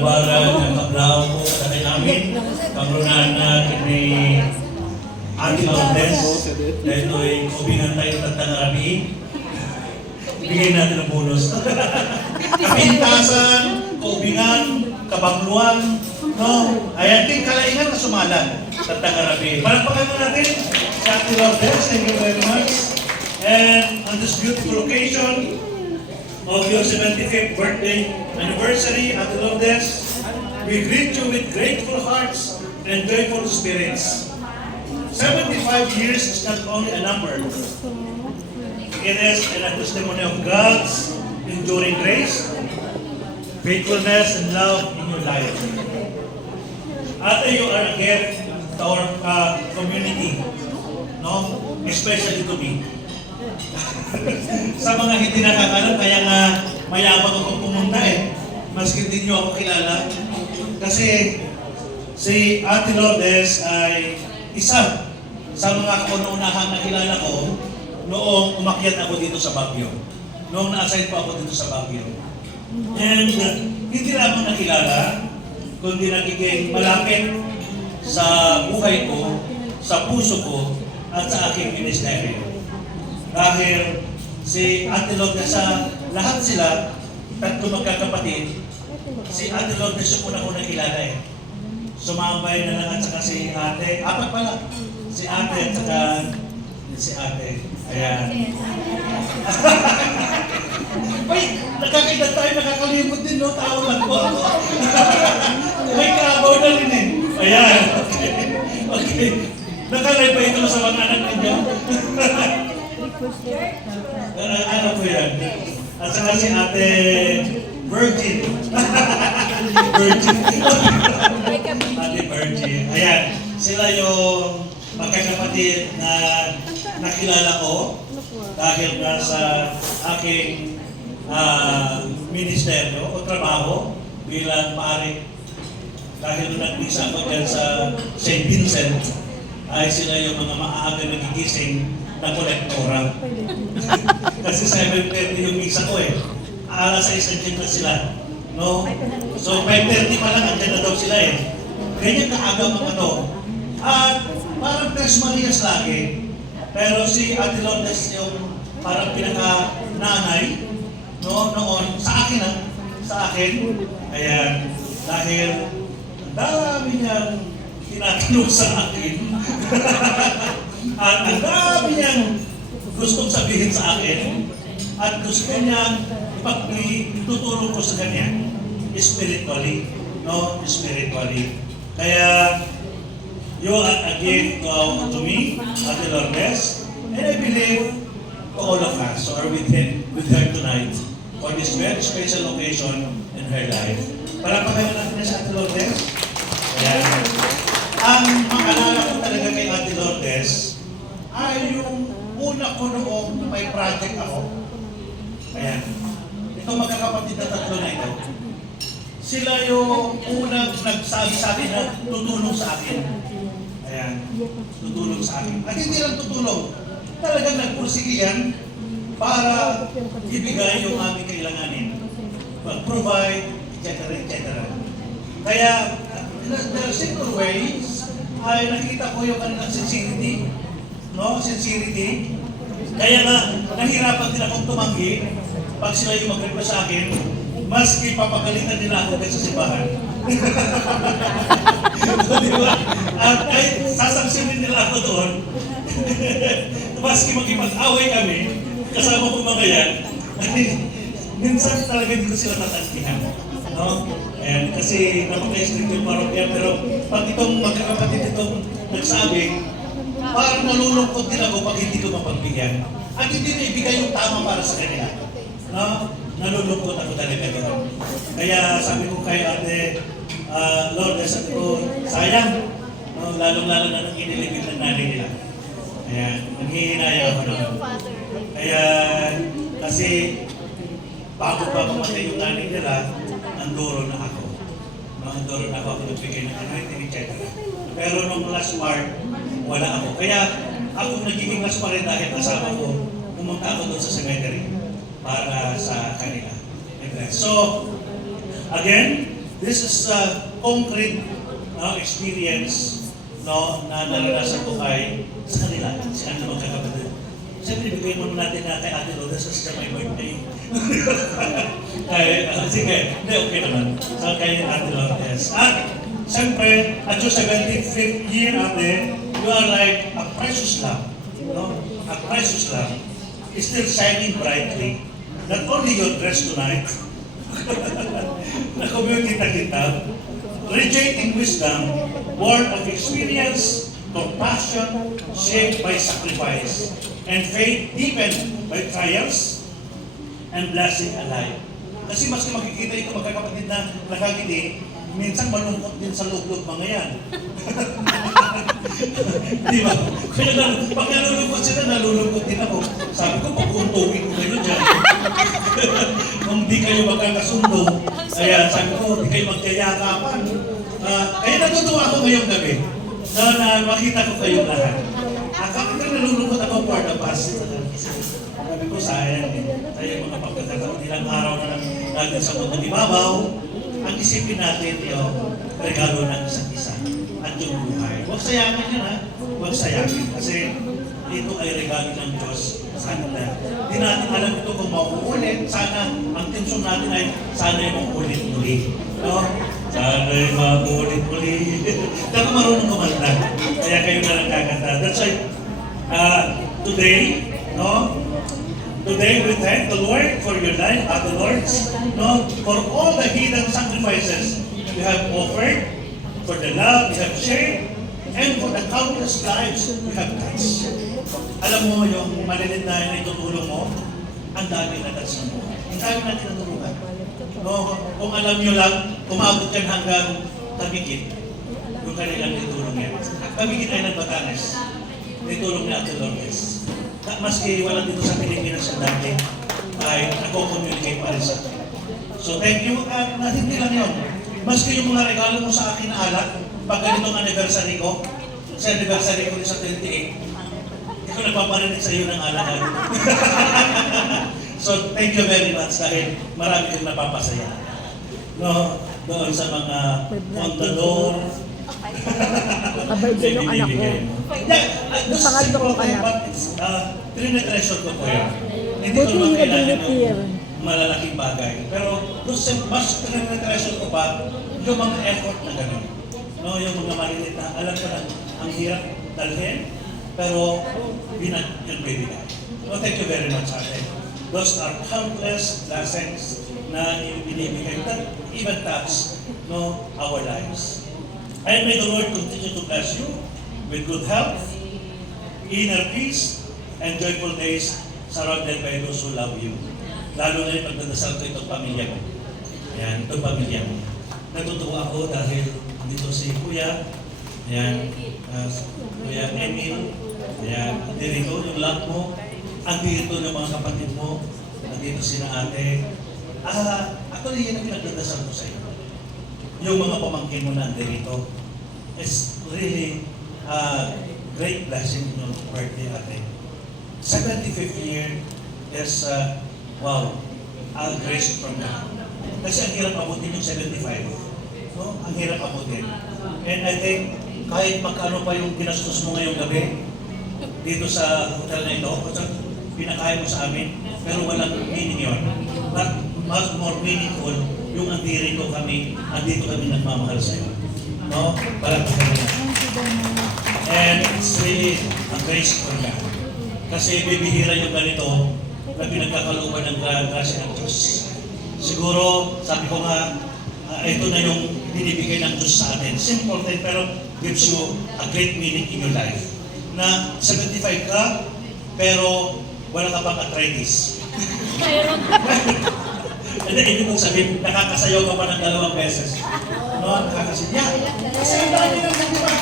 Nabaran ng kablaw ko sa namin. Kamunan na ni Ate Lourdes. Dahil ito'y kubingan tayo tatang Arabi. Bigyan natin ang bonus. Kapintasan, kubingan, kabangluan, no? Ayan, ting kalaingan na sumalan. Tatang Arabi. Palakpakan mo natin si Ate Lourdes. Thank you very much. And on this beautiful occasion of your 75th birthday anniversary, Ate Lourdes, we greet you with grateful hearts and joyful spirits. 75 years is not only a number. It is a testimony of God's enduring grace, faithfulness, and love in your life. Ate, you are a gift to our community, no? Especially to me. Sa mga hindi nakakalam, kaya nga mayabang ako pumunta maski hindi nyo ako kilala. Kasi si Ate Lourdes ay isa sa mga kauna-unahang nakilala ko noong umakyat ako dito sa Baguio. Noong na-assign po ako dito sa Baguio. And hindi na ako nakilala, kundi nagiging malapit sa buhay ko, sa puso ko, at sa aking ministeryo. Dahil si Ate Lourdes sa lahat sila, tatlo magkakapatid, si Ate Lourdes yung una ko nakilala Sumabay na lang at saka si Ate, apat pala, si Ate at saka si Ate. Ayan. Uy, nakakaedad tayo, nakakalimot din, no? Tao lang po ako. May kabaw na rin Ayan. Okay. Nakalay pa ito sa mga anak ninyo. Ano po yan? At saka si Ate Virgin. Virgin. Ate Virgin. Ayan. Sila yung magkakapatid na nakilala ko dahil nasa aking ministeryo o trabaho bilang pare. Dahil nag-visa ako dyan sa St. Vincent, ay sila yung mga maaga nagigising na kolektora. Kasi 7:30 yung visa ko Alas 6 nandiyan na sila. No? So 5:30 pa lang nandiyan na daw sila Ganyan kaaga mga to. At parang Tres Marias lagi. Pero si Ate Lourdes yung parang pinaka-nanay noon sa akin sa akin. Ayan. Dahil ang dami niyang tinatanong sa akin. At ang dami niyang gustong sabihin sa akin. At gusto niyang ipagtutulong ko sa kanya. Spiritually. No? Spiritually. Kaya, you are a gift to me, Ate Lourdes, and I believe to all of us who are with her tonight for this very special occasion in her life. Para pagkain natin niya sa Ate Lourdes. Ayan. Ang makalala ko talaga kay Ate Lourdes ay yung una ko noong may project ako. Ayan. Ito magkakapatid na tatlo na ito. Sila yung unang nagsabi sa akin na tutulong sa akin. Ayan. Tutulong sa akin. At hindi lang tutulong. Talagang nagpursige yan para ibigay yung aming kailanganin. Pag-provide, etc. Kaya, in a simple ways, ay nakita ko yung kanilang sincerity. No? Sincerity. Kaya na, nahirapan din akong tumanggi pag sila yung mag-request sa akin, maski papagalitan nila ako kaysa simbahan. Diba? At kahit sasangsinin nila ako doon, maski makipag-away kami, kasama ko mga yan, minsan talaga dito sila tatangkihan. No? And kasi napaka-strict yung parokya, pero pag itong magkakapatid itong nagsabi, parang nalulungkot din ako pag hindi ko mapagbigyan. At hindi na ibigay yung tama para sa kanila. No? Nalulungkot ako talaga doon. Kaya sabi ko kay Ate Lourdes, sabi ko, sayang. No? Lalong-lalo na nang iniligid ng nanay nila. Ayan, nanghihinaya ako naman. Kaya, kasi bago pa pumatay yung nanay nila, nanduro na ako. Nanduro na ako nagbigay ng anointing, etc. Pero nung last part, wala ako. Kaya ako nagiging last part dahil kasama ko, pumunta ako doon sa cemetery para sa kanila. So, again, This is a concrete experience no, na naranasan ko sa kanila, si ano magkakapatid. Siyempre, bigay mo natin na kay Ate Lourdes kasi siya may birthday. Sige, hindi, okay naman. So, kay Ate Lourdes. At, siyempre, at your 75th year, Ate, you are like a precious lamp. No? A precious lamp is still shining brightly. Not only your dress tonight, na-commute kita, radiating wisdom, born of experience, compassion, shaped by sacrifice, and faith deepened by trials and blessing alike. Kasi mas makikita ito magkakapatid na nakagiti, minsan malungkot din sa loob-loob mga yan. Di ba? Kaya pag nalulungkot sila, nalulungkot din ako. Sabi ko, papuntuin ko kayo dyan. Kung di kayo magkakasundo, kaya sabi ko, di kayo magkayakapan. Kaya natutuwa ako ngayong gabi na makita ko kayong lahat. Kapag nalulungkot ako for the past, sabi ko, sayang tayo mga pagkakataon, ilang araw na lang natin sa mundo ibabaw, ang isipin natin yung regalo ng isa't isa at yung buhay. Huwag sayangin yun ha. Huwag sayangin. Kasi ito ay regalo ng Diyos sa kanila. Hindi natin alam ito kung mauulit. Sana, ang tensyon natin ay sana yung mauulit muli. No? Sana yung mauulit muli. Hindi ako marunong kumanta. Kaya kayo na lang kakanta. That's why, today, no? Today we thank the Lord for your life, Ate Lords, no? For all the hidden sacrifices you have offered, for the love you have shared, and for the countless lives you have touched. Alam mo yung malilit na itutulong mo, ang dami na touch mo. Ang dami natin natulungan. No? Kung alam nyo lang, umabot yan hanggang Tabigit, yung kanilang itulong yan. Tabigit ay ng Batanes, itulong ni Ate Lourdes. Maski wala dito sa Pilipinas sa dati, ay nako-communicate pa rin sa akin. So thank you, at hindi lang yun. Maski yung mga regalo mo sa akin na alak, pag ganitong anniversary ko, sa anniversary ko sa 28, hindi ko nagpaparinig sa iyo ng alak. So thank you very much dahil marami kang napapasaya. No, doon sa mga kontador, Kabay din yung anak ko. Yung pangalto kong anak. Trinitreasure ko po yan. Hindi Buti ko naman hindi kailangan nag-repair. ng malalaking bagay. Pero mas trinitreasure ko pa yung mga effort na gano'n. No, yung mga malilit na alam ko na ang hirap dalhin, pero yung bibigay. So thank you very much, Ate. Those are countless blessings na ibinibigay that even touch our lives. And may the Lord continue to bless you with good health, inner peace, and joyful days surrounded by those who love you. Lalo na yung pagdadasal ko itong pamilya ko. Ayan, itong pamilya ko. Natutuwa ako dahil dito si Kuya, ayan, Kuya Emil, ayan, dito yung love mo, andito yung mga kapatid mo, andito sina ate. Actually, yan ang pinagdadasal ko sa iyo. Yung mga pamangkin mo na andito, it's really a great blessing in your birthday, ate. 75th year is, wow, a grace from God. Kasi ang hirap abutin yung 75. No? Ang hirap abutin. And I think, kahit magkano pa yung ginastos mo ngayong gabi, dito sa hotel na ito, pinakain mo sa amin, pero walang meaning yun. But much more meaningful, yung andito kami nagmamahal sa iyo. No? Parang and it's really a grace from God. Kasi bibihira yung ganito na pinagkakalooban ng grasya ng Diyos. Siguro, sabi ko nga, ito na yung binibigay ng Diyos sa atin. Simple thing, pero gives you a great meaning in your life. Na 75 ka, pero wala ka pang arthritis. Hindi, ibig mong sabihin, nakakasayaw ka pa ng 2 beses. No, nakakasayaw. Kasi ang dami ng diba?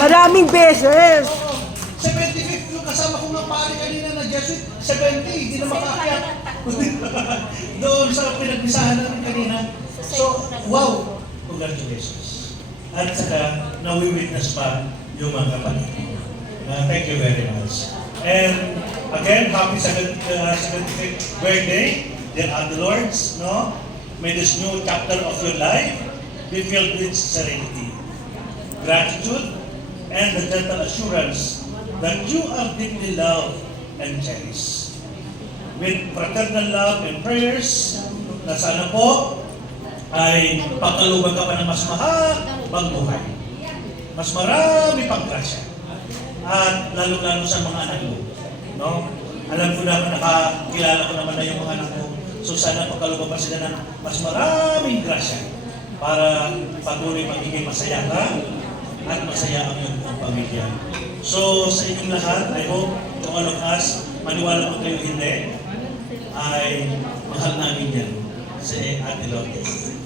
Maraming beses. 75 yung kasama kong pare kanina na Jesuit, 70, hindi na makakayat. Doon sa pinagbisahan namin kanina. So, wow! Congratulations. At saka, nawi-witness pa yung mga kapatid. Thank you very much. And again, happy 75th birthday, dear Ate Lords, no? may this new chapter of your life be filled with serenity, gratitude, and the gentle assurance that you are deeply loved and cherished. With fraternal love and prayers, na sana po ay pagkaluban ka pa ng mas mahabang buhay. Mas marami pang grasya. At lalo-lalo sa mga anak mo. No? Alam ko naman, nakakilala ko naman na yung mga anak mo. So sana pagkaluban pa sila ng mas maraming grasya para patuloy magiging masaya ka at masaya ang iyong pamilya. So sa inyong lahat, I hope to all of us, maniwala mo kayo hindi, ay mahal namin yan si Ate Lourdes.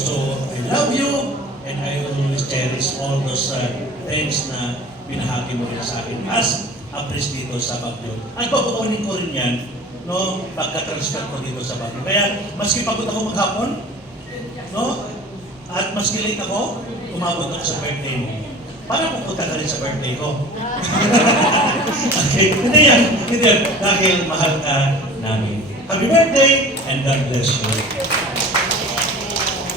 So I love you and I will always cherish all those things na binahagi mo rin sa akin as a priest dito sa Baguio. At papuunin ko rin yan, no, pagka-transfer ko dito sa Baguio. Kaya maski pagod ako maghapon, no, at maski late ako, umabot ako sa birthday mo. Para pupunta ka rin sa birthday ko. Okay, hindi yan. Dahil mahal ka namin. Happy birthday and God bless you.